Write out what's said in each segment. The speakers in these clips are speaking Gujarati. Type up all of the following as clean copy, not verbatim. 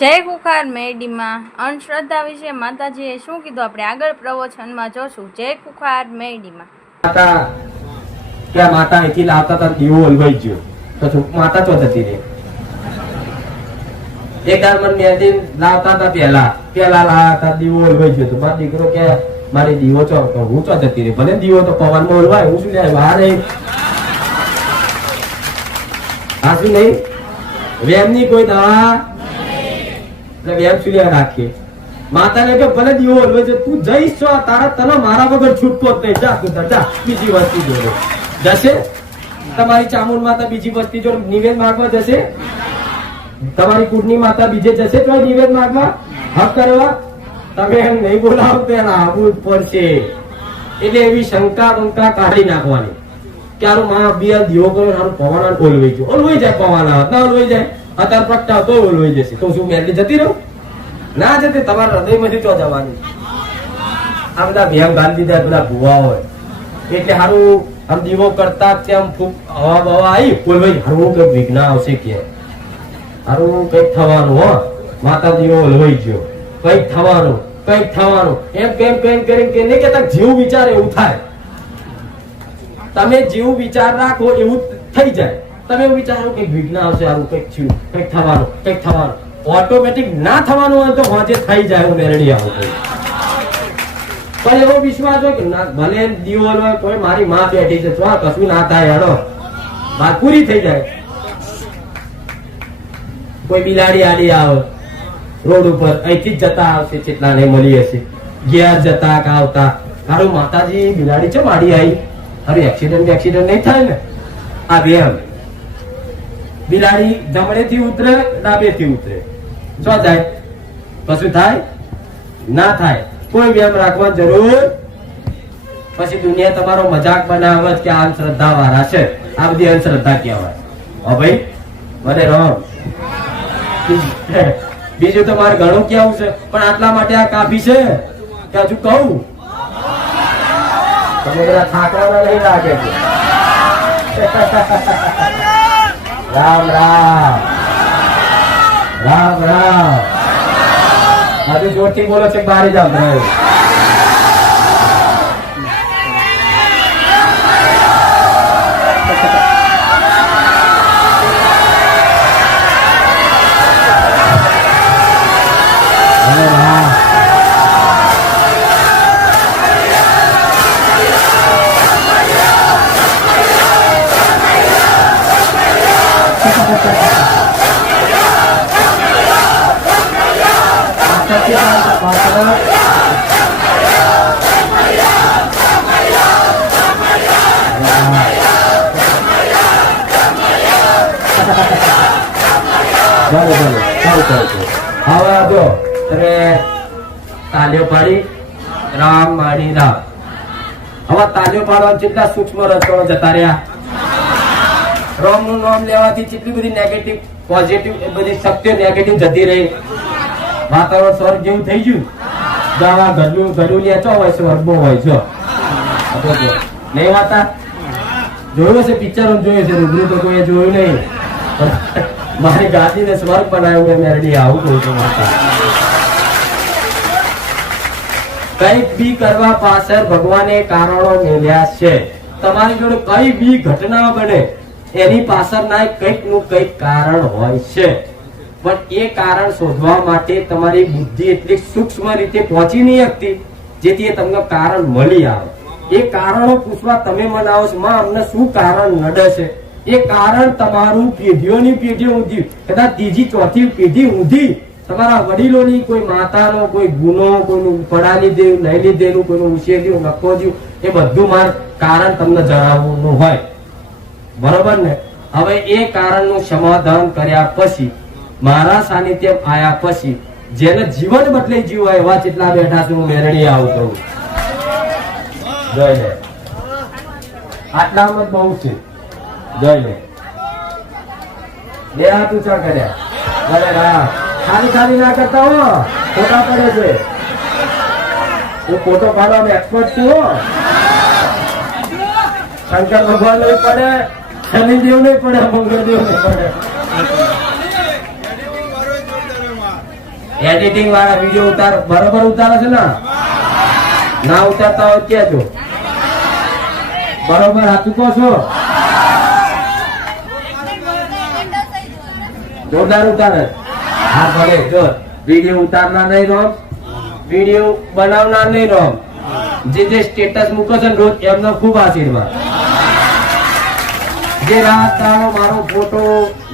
જય કુખાર મેરડીમાં અંધશ્રદ્ધા વિશે માતાજીએ શું કીધું આપણે આગળ પ્રવચનમાં જોશું. જય કુખાર મેરડીમાં માતા અહીંથી લાવતા હતા દીવો હલવાઈ ગયો તો માતા તો જતી રહી. એક વાર મને મેરડી લાવતા હતા પેલા લાવ્યા હતા દીવો હલવાઈ ગયો તો મારો દીકરો કે મારી દીવો ચો હું ચો જતી રહી. ભલે દીવો તો પવનમાં હલવાય હું શું જાય બહાર નહીં હાસું નહીં વેમની કોઈ દવા વેમ સુલ્યા રાખીએ. માતાને કે ભલે દીવો હલવે છે તું જઈશ છો તારા તને મારા વગર છૂટકો જ નહીં. જા તું જા બીજી વસ્તી જોડે જશે. તમારી ચામુંડ માતા બીજી વસ્તી જોડે નિવેદ માંગવા જશે. તમારી કુળની માતા બીજે જશે તો નિવેદ માંગવા હક કરવા. તમે એમ નહીં બોલાવો પેલા આવવું જ પડશે. એટલે એવી શંકા બંકા કાઢી નાખવાની કે આનું માં બે દીવો કર્યો સારું પવાના ઓલવાઈ ગયો. ઓલવાઈ જાય પવાના ના ઓલવાઈ જાય અત્યારે પ્રગટાવ તો ઓલવાઈ જશે તો શું મેરડી જતી રહું ના જતી. તમારા હૃદયમાંથી તો જવાની આ બધા ભેમ ગાલી દીધા બધા ભૂવા હોય એટલે સારું આમ દીવો કરતા તેમ હવા બવા આવી ઓલવાઈ હારું કઈક વિઘ્ન આવશે કે હારું કઈક થવાનું હો. માતા દીવો ઓલવાઈ ગયો કઈક થવાનું એમ કેમ કરીને કે નહીં કેતા જેવું વિચાર એવું થાય. તમે જેવું વિચાર રાખો એવું થઈ જાય. તમે એવું વિચારો કે વિઘ્ન આવશે આવું કંઈક થવાનું ઓટોમેટિક ના થવાનું હોય તો હોજે થઈ જાય. હું મેરડી આવું પણ એવો વિશ્વાસ હોય કે ભલે દીવો હોય કોઈ મારી માં બેઠી છે તો કશું ના થાય હેડો વાત પૂરી થઈ જાય. કોઈ બિલાડી આડી આવે રોડ ઉપર અહીંથી જ જતા આવશે કેટલા ને મળી હશે ઘેર જતા કે આવતા હારું માતાજી બિલાડી છે માડી આવી હારું એક્સિડન્ટ નહીં થાય ને. આ વેમ બિલાડી જમણેથી ઉતરે ડાબેથી ઉતરે શું થાય કશું થાય ના થાય. કોઈ વેમ રાખવા જરૂર. પછી દુનિયા તમારો મજાક બનાવે કે આ અંધશ્રદ્ધા વાળા છે. આ બધી અંધશ્રદ્ધા કહેવાય. હા ભાઈ મને રામ બીજું તો મારે ઘણું કેવું છે પણ આટલા માટે આ કાફી છે કે હજુ કહું તમે બધા થાકવાના નહીં લાગે છે. રામ રામ રામ રામ હજુ જોરથી બોલો છે બારી જાવ હવે જો તમે તાલીઓ પાડી રામ માડી રામ. હવે તાલીઓ પાડવા કેટલા સૂક્ષ્મ રચનો જતા રહ્યા. રામ નું નામ લેવાથી કેટલી બધી નેગેટિવ પોઝિટિવ બધી શક્તિઓ નેગેટિવ જતી રહી. વાતાવરણ સ્વર્ગ જેવું થઈ ગયું. ગાવા ઘરનું લેચો હોય સ્વર્ગમાં હોય છો નહીં વાતા જોયું હશે પિક્ચરો જોયું છે રૂબરૂ તો કોઈ જોયું નહીં. મારી ગાદીને સ્વર્ગ બનાવ્યું મેરડી આવું કહું છું. કઈક બી કરવા પાછળ ભગવાને કારણો મેળ્યા છે. તમારી જોડે કઈ બી ઘટના બને એની પાછળના કંઈક નું કંઈક કારણ હોય છે. પણ એ કારણ શોધવા માટે તમારી બુદ્ધિ એટલી સૂક્ષ્મ રીતે પહોંચી નહીં શકતી જેથી એ તમને કારણ મળી આવે. એ કારણો પૂછવા તમે મનાવો છો માં અમને શું કારણ નડે છે. એ કારણ તમારું પેઢીઓની પેઢી ઊંધી કદાચ ત્રીજી ચોથી પેઢી ઊંધી તમારા વડીલોની કોઈ માતાનો કોઈ ગુનો કોઈનું પડા લીધેલું નહીં લીધેલું કોઈનું ઉછેર્યું નખો દ્યું એ બધું માર કારણ તમને જણાવવાનું હોય. બરોબર ને. હવે એ કારણનું સમાધાન કર્યા પછી મારા સાનિધ્ય આયા પછી જેને જીવન બદલાઈ ગયું હોય એવા જેટલા બેઠા છે હું મેરડી આવું કહું. જય લે આટલામાં બહુ છે. જય લે બે હાથ ઊંચા કર્યા. ખાલી ના કરતા હો ખોટા પડે છે. હું ફોટો પાડવામાં એક્સપર્ટ છું હો. શંકર ભગવાન નહીં પડે શનિદેવ નહીં પડે મંગળદેવ નહીં પડે. એડિટિંગ વાળા વિડીયો ઉતાર બરોબર ઉતારે છે ને? ના ઉતારતા હોય કેજો. બરોબર હાથું કહો છો? જોરદાર ઉતારે. હા ભલે જો વિડીયો ઉતારનાર નહીં રોમ, વિડીયો બનાવનાર નહીં રોમ, જે સ્ટેટસ મૂકો છે ને રોજ એમનો ખૂબ આશીર્વાદ. જે રાત દાડો મારો ફોટો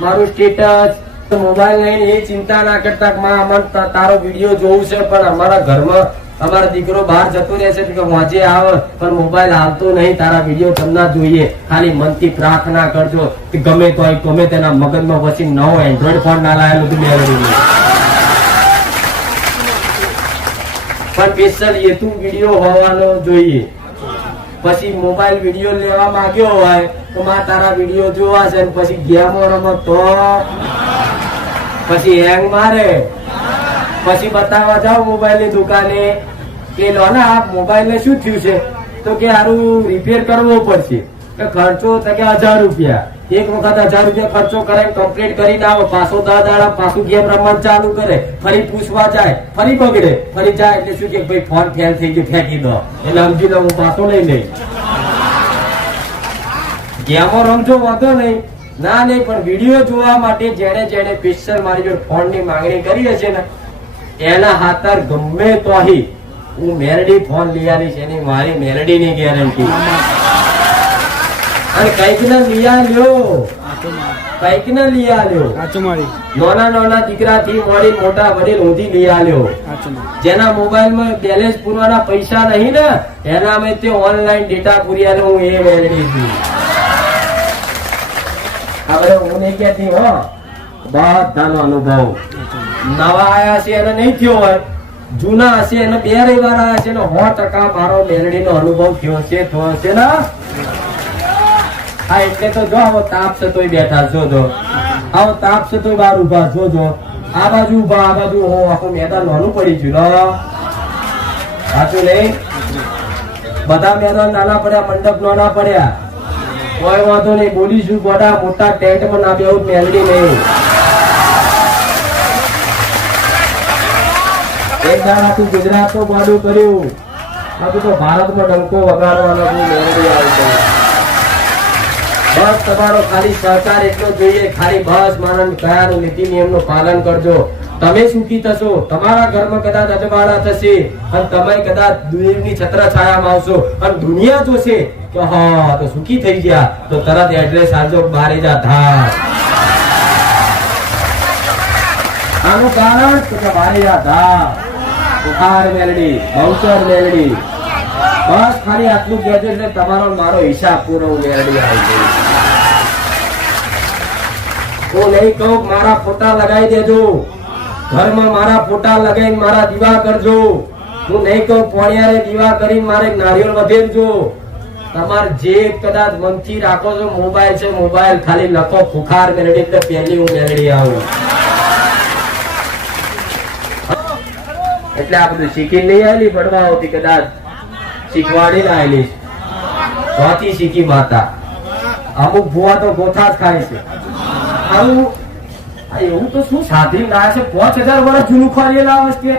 મારું સ્ટેટસ મોબાઈલ લઈને એ ચિંતા ના કરતા કે માં અમન તારો વિડીયો જોવું છે, પણ અમારા ઘરમાં અમારો દીકરો બહાર જતો રહેશે કે વાંચે આવે પણ મોબાઈલ આવતો નહીં, તારા વિડીયો તમને જોઈએ. ખાલી મનથી પ્રાર્થના કરજો કે ગમે તો ગમે તેના મગજમાં પછી નવો એન્ડ્રોઈડ ફોન ના લાયેલું હતું મેળવી, પણ સ્પેશિયલ એ તું વિડીયો હોવાનો જોઈએ. પછી મોબાઈલ વિડીયો લેવા માંગ્યો હોય તો માં તારા વિડીયો જોવા છે, પછી ગેમો રમો તો પછી હેંગ મારે, પછી બતાવવા જાવ મોબાઈલ ની દુકાને કે લો ને આ મોબાઈલ ને શું થયું છે, તો કે હારું રિપેર કરવો પડશે. કે ખર્ચો તો કે 1000 રૂપિયા. એક વખત 1000 રૂપિયા ખર્ચો કરે કમ્પ્લીટ કરીને આવો, પાછો 10 દાડા પાછું ગેમ રમવાનું ચાલુ કરે, ફરી પૂછવા જાય, ફરી બગડે, ફરી જાય એટલે શું કે ભાઈ ફોન ફેલ થઈ ગયો ફેંકી દો, એટલે સમજી લો હું પાછો લઈ લઈ. ગેમો રમજો વાંધો નહીં ના નહીં, પણ વિડીયો જોવા માટે જેને જેને સ્પેશિયલ મારી જોડે ફોન ની માંગણી કરી હશે ને એના હાથર ગમે તો હું મેલડી ફોન લઈ આવીશ, એની મારી મેલડી ની ગેરંટી. અને કઈક ને લઈ આવ્યો, કઈક ને લઈ આવ્યો, નાના નાના દીકરા થી મળી મોટા વડીલ ઊંધી લઈ આવ્યો. જેના મોબાઈલ માં બેલેન્સ પૂરવાના પૈસા નહીં ને એના અમે તે ઓનલાઈન ડેટા પૂરી આવ્યો, હું એ મેલડી છું. હવે હું નહીં કહેતી હો, બધાનો અનુભવ નવા આયા છે એને નહીં થયો હોય, જૂના હશે એને 2 રવિવાર આયા છે ને 100% મારો મેલડી નો અનુભવ થયો છે ને. હા એટલે તો જો આવો તાપ છે તોય બેઠા છો, જો આવો તાપ છે તોય બહાર ઉભા છો, જો આ બાજુ ઉભા આ બાજુ હો, આખું મેદાન નાનું પડી ગયું. સાચું નહીં? બધા મેદાન નાના પડ્યા, મંડપ નાના પડ્યા, કોઈ વાંધો નહીં, બોલીશું બધા મોટા ટેન્ટમાં ના બેવું મેલડી નહીં. એક દાડા તું ગુજરાત તો બોડું કર્યું, બાકી તો ભારતમાં ડંકો વગાડવાનો મેલડી આવશે. બસ તમારો ખાલી સહકાર એટલો જોઈએ, ખાલી બસ માનવ કયા નીતિ નિયમનું પાલન કરજો, તમે સુખી થશો. તમારા ઘરમાં કદાચ અજવાળા થશે અને તમે કદાચ દેવની છત્રછાયામાં આવશો અને દુનિયા જોશે કે હા તો સુખી થઈ ગયા, તો તરત એડ્રેસ આપજો બારેજા ધામ. આનું કારણ તો કે બારેજા ધામ, બુખાર મેલડી, બહુચર મેલડી. બસ ખાલી આટલું કહેજો એટલે તમારો મારો હિસાબ પૂરો મેલડી આવી ગયો. હું નહીં કહું મારા ફોટા લગાવી દેજો, ઘરમાં મારા ફોટા લગાવીને મારા દીવા કરજો. હું નહીં કહું પોણિયારે દીવા કરીને મારે નારિયેળ વધેરજો. તમારે જે કદાચ મનથી રાખો છો, મોબાઈલ છે મોબાઈલ ખાલી લખો ખુખાર મેલડી એટલે પહેલી હું મેલડી આવું. એટલે આ બધું શીખી નહીં આવેલી ભણવા હોતી, કદાચ શીખવાડી ના આવેલી ચોથી શીખી માતા. અમુક ભુવા તો ગોથા જ ખાય છે. આવું એવું તો શું સાધરી લાવે છે, 5000 વર્ષ જૂનું ખોલેલા વસ્તુ.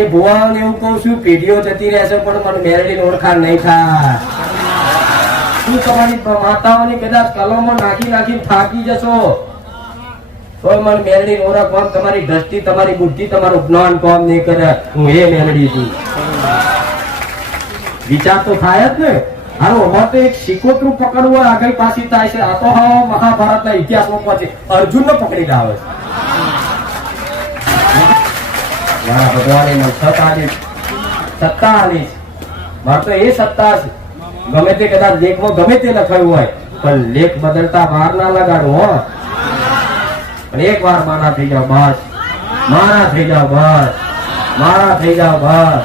એ ભુવાઓને એવું કઉ છું પેઢીઓ જતી રહેશે પણ મને મેલડી ઓળખાણ નહીં થાય. શું તમારી માતાઓની કદાચ કલમો નાખી નાખી થાકી જશો તો મને મેલડી ઓળખવા, તમારી દ્રષ્ટિ તમારી બુદ્ધિ તમારું જ્ઞાન કામ નહીં કરે. હું એ મેલડી છું. વિચાર તો થાય જ ને. હારું અમારે તો એક સિકોતરું પકડવું હોય આગળ પાછી થાય છે. આ તો મહાભારતના ઇતિહાસમાં પછી અર્જુન ને પકડી લાવે છે. ભગવાન સત્તા આલી મારે તો એ સત્તા છે. ગમે તે કદાચ લેખમાં ગમે તે લખાયું હોય પણ લેખ બદલતા વાર ના લગાડવું હો. પણ એક વાર મારા થઈ જાવ બસ, મારા થઈ જાવ બસ, મારા થઈ જાવ બસ.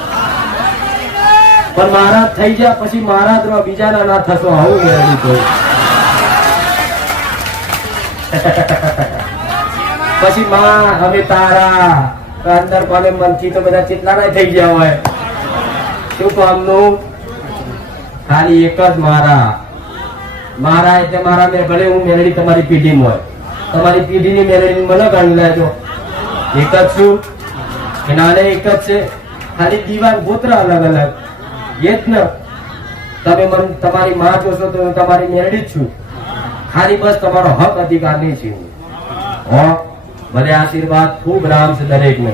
પણ મારા થઈ ગયા પછી મારા બીજાના ના થશો. આવું મેળવી તો પછી માં અમે તારા અંદર કોને મનથી તો બધા ચેતના ના થઈ ગયા હોય. શું કામનું? ખાલી એક જ મારા. મારા એટલે મારા મેં ભલે હું મેળવી તમારી પેઢીમાં હોય, તમારી પેઢીની મેળવી મને ગણી લેજો. એક જ છું કે નાને એક જ છે, ખાલી દીવાન ગોત્ર અલગ અલગ. એ જ ને, તમે મને તમારી માં જોશો તો હું તમારી મેરડી જ છું. ખાલી બસ તમારો હક અધિકાર નહીં છે. હો ભલે આશીર્વાદ ખૂબ રામ છે દરેકને.